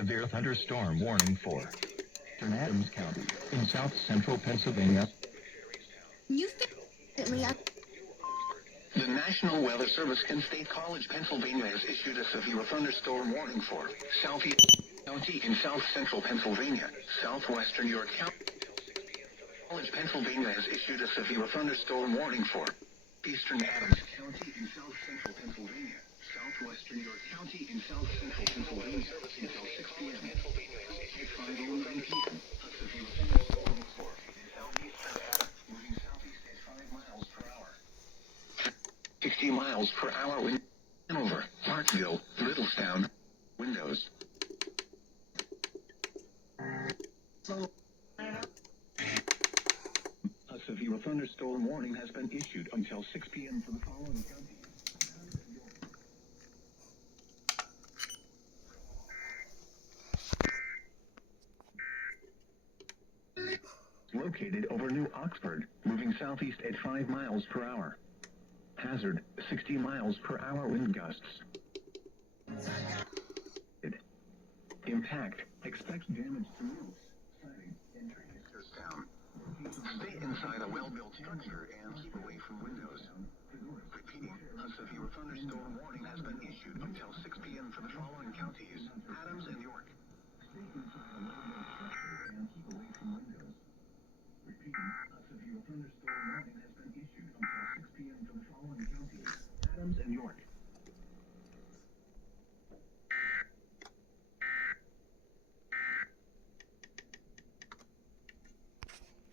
severe thunderstorm warning for Adams County in south central Pennsylvania. You fit me up. The National Weather Service in State College, Pennsylvania has issued a severe thunderstorm warning for Southeast County in south central Pennsylvania, southwestern York County. College, Pennsylvania has issued a severe thunderstorm warning for eastern Adams County in south central Pennsylvania, southwestern York County in south central Pennsylvania until 6 p.m. At 5:09 p.m. A severe thunderstorm for southeastern Adams moving southeast at 5 miles per hour. 60 miles per hour wind. Hanover, Parkville, Littlestown, windows. A severe thunderstorm warning has been issued until 6 p.m. for the following counties. Located over New Oxford, moving southeast at 5 miles per hour. Hazard, 60 miles per hour wind gusts. Impact, expect damage to roofs, siding, and trees. Down. Stay inside a well-built structure and keep away from windows. Repeating, a severe thunderstorm warning has been issued until 6 p.m. for the following counties: Adams and York.